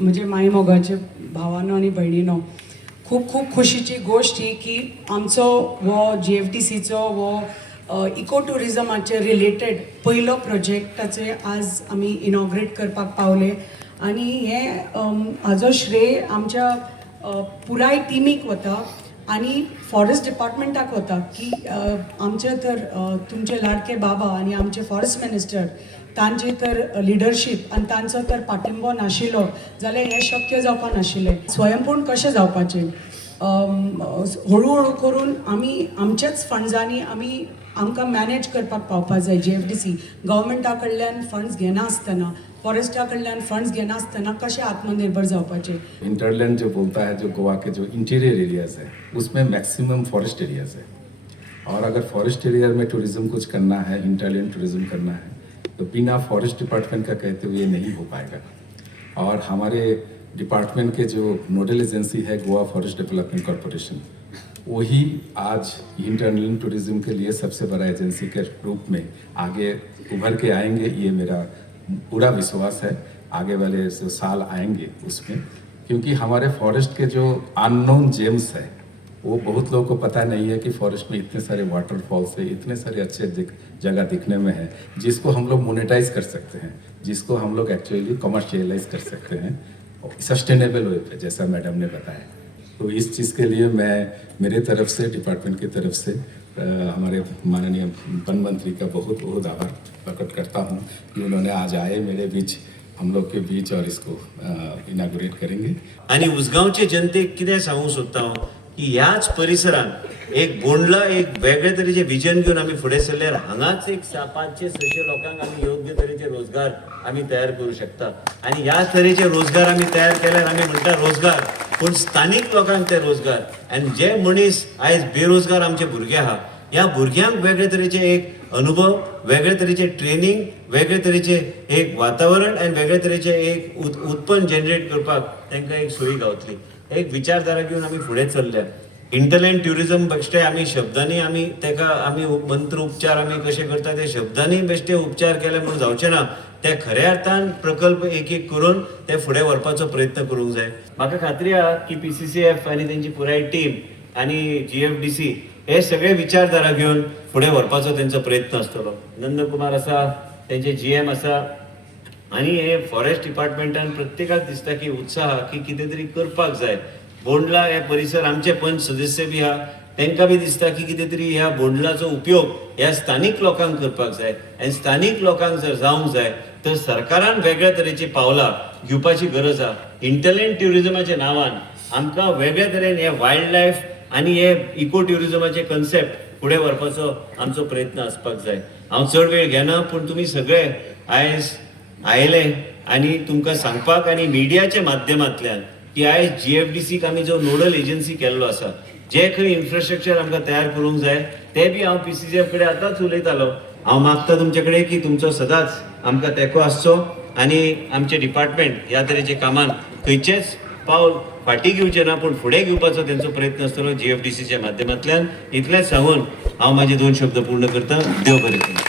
म्हणजे माय मोगाचे भावानो आणि भयणीनो, खूप खूप खुशीची गोष्ट ही की आमचो वो GFDCचो वो इको टुरिजमाचे रिलेटेड पयलो प्रोजेक्टाचे आज आमी इनॉग्रेट करपाक पावले आणि हे हाजो श्रेय आमच्या पुराय टिमीक वता आणि फॉरेस्ट डिपार्टमेंटाक वता की आमचे तर तुमचे लाडके बाबा आणि आमचे फॉरेस्ट मिनिस्टर तांची तर लिडरशीप आणि तांचो तर पाठिंबो नाशिल्लो जाल्यार हें शक्य जावपा नाशिल्लें. स्वयंपूर्ण कशें जावपाचें हळू करून आमी आमच्याच फंड्सांनी आमकां मॅनेज करपाक पावपा जाय. GFDC गव्हर्मेंटा कडल्यान फंड्स घेना आसतना, फॉरेस्टा कडल्यान फंड्स घेना आसतना कशें आत्मनिर्भर जावपाचें. इंटरलैंड जो बोलता है, जो गोवा के जो इंटीरियर एरियाज है उसमें मैक्सिमम फॉरेस्ट एरियाज है, और अगर फॉरेस्ट एरिया में टूरिज्म कुछ करना है, इंटरलैंड टूरिज्म करना है, तो बिना फॉरेस्ट डिपार्टमेंट का कहते हुए नहीं हो पाएगा. और हमारे डिपार्टमेंट के जो नोडल एजेंसी है गोवा फॉरेस्ट डेवलपमेंट कॉरपोरेशन, वही आज इंटरलैंड टूरिज्म के लिए सबसे बड़ा एजेंसी के रूप में आगे उभर के आएंगे. ये मेरा पूरा विश्वास है आगे वाले जो साल आएंगे उसमें, क्योंकि हमारे फॉरेस्ट के जो अननोन जेम्स है वो बहुत लोगों को पता नहीं है कि फॉरेस्ट में इतने सारे वाटरफॉल्स है, इतने सारे अच्छे जगह दिखने में है जिसको हम लोग मोनेटाइज कर सकते हैं, जिसको हम लोग एक्चुअली कमर्शियलाइज कर सकते हैं सस्टेनेबल वे पे, जैसा मैडम ने बताया. तो इस चीज़ के लिए मैं मेरे तरफ से, डिपार्टमेंट की तरफ से हमारे माननीय वन मंत्री का बहुत बहुत आभार प्रकट करता हूँ कि उन्होंने आज आए मेरे बीच, हम लोग के बीच, और इसको इनॉग्रेट करेंगे. आणि उसगांवचे जनतेक कितें सांगूंक सोदता हांव की ह्याच परिसरात एक बोंडला एक वेगळे तरेचे विजन घेवन आमी फुडें सरल्यार हांगाच एक 500-600 लोकांक आमी योग्य तरेचे रोजगार आमी तयार करूं शकता. आणि ह्याच तरेचे रोजगार आमी तयार केल्यार आमी म्हणटा रोजगार, पूण स्थानिक लोकांक ते रोजगार. आनी जे मनीस आयज बेरोजगार आमचे भुरगे आहा, ह्या भुरग्यांक वेगळे तरेचे एक अनुभव, वेगळे तरेचे ट्रेनिंग, वेगळे तरेचे एक वातावरण आनी वेगळे तरेचे एक उत्पन्न जनरेट करपाक तांकां एक सोयी गावतली. एक विचारधारा घेऊन आम्ही फुडें चल्ल्या. इंटरलँड ट्युरिजम बेश्टे आमी शब्दांनी आमी तेका आमी मंत्र उपचार आमी कशें करता ते शब्दांनी बेश्टे उपचार केले म्हणून जावचे ना. ते खऱ्या अर्थान प्रकल्प एक एक करून ते फुडें व्हरपाचो प्रयत्न करूंक जाय. म्हाका खात्री आहा की PCCF आनी तेंची पुराय टीम आनी GFDC हे सगळे विचारधारा घेवन फुडें व्हरपाचो तेंचो प्रयत्न आसतलो. नंदकुमार आसा, तेंचे GM आसा, आणि हे फॉरेस्ट डिपार्टमेंटान प्रत्येकाक दिसता की उत्साह की कितें तरी करपाक जाय. बोंडला हे परिसर आमचे पंच सदस्य बी आहा, तांकां बी दिसता की कितें तरी ह्या बोंडलाचो उपयोग ह्या स्थानीक लोकांक करपाक जाय. आनी स्थानीक लोकांक जर जावंक जाय तर सरकारान वेगळ्या तरेची पावलां घेवपाची गरज आहा. इंटरलँड ट्युरिजमाच्या नांवान आमकां वेगळ्या तरेन हे वायल्ड लायफ आनी हे इको ट्युरिजमाचे कन्सेप्ट फुडें व्हरपाचो आमचो प्रयत्न आसपाक जाय. हांव चड वेळ घेना, पूण तुमी सगळे आयज आयले आणि तुमकां सांगपाक आनी मिडियाच्या माध्यमांतल्यान की आयज GFDCक आमी जो नोडल एजन्सी केल्लो आसा, जे खंय इन्फ्रास्ट्रक्चर आमकां तयार करूंक जाय ते बी हांव PCCF कडेन आतांच उलयतालो. हांव मागता तुमचे कडेन की तुमचो सदांच आमकां तेंको आसचो आनी आमचे डिपार्टमेंट ह्या तरेचे कामान खंयचेच पावल फाटीं घेवचें ना, पूण फुडें घेवपाचो तेंचो प्रयत्न आसतलो GFDCच्या माध्यमांतल्यान. इतलेंच सांगून हांव म्हाजे 2 शब्द पूर्ण करता. देव बरें करूं.